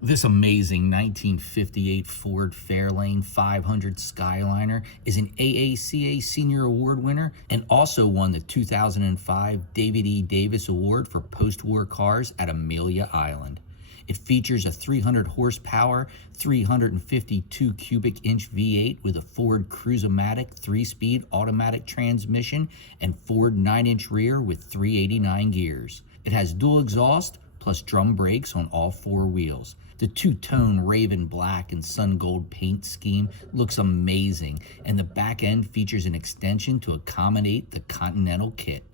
This amazing 1958 Ford Fairlane 500 Skyliner is an AACA Senior Award winner and also won the 2005 David E. Davis Award for post-war cars at Amelia Island. It features a 300 horsepower, 352 cubic inch V8 with a Ford Cruise-O-Matic 3-speed automatic transmission and Ford 9-inch rear with 389 gears. It has dual exhaust plus drum brakes on all four wheels. The two-tone raven black and sun gold paint scheme looks amazing, and the back end features an extension to accommodate the Continental kit.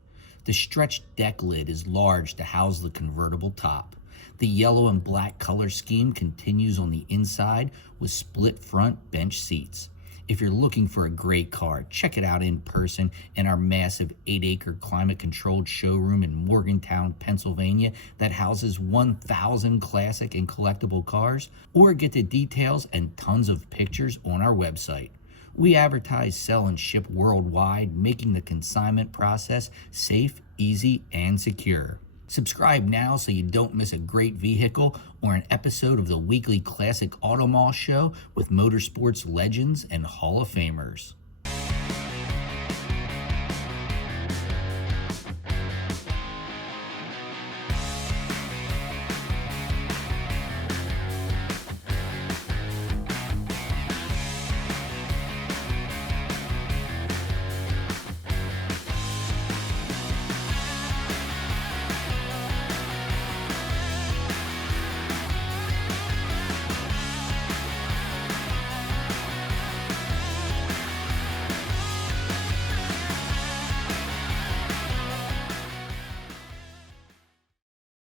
The stretched deck lid is large to house the convertible top. The yellow and black color scheme continues on the inside with split front bench seats. If you're looking for a great car, check it out in person in our massive 8-acre climate-controlled showroom in Morgantown, Pennsylvania that houses 1,000 classic and collectible cars, or get the details and tons of pictures on our website. We advertise, sell, and ship worldwide, making the consignment process safe, easy, and secure. Subscribe now so you don't miss a great vehicle or an episode of the weekly Classic Auto Mall show with motorsports legends and Hall of Famers.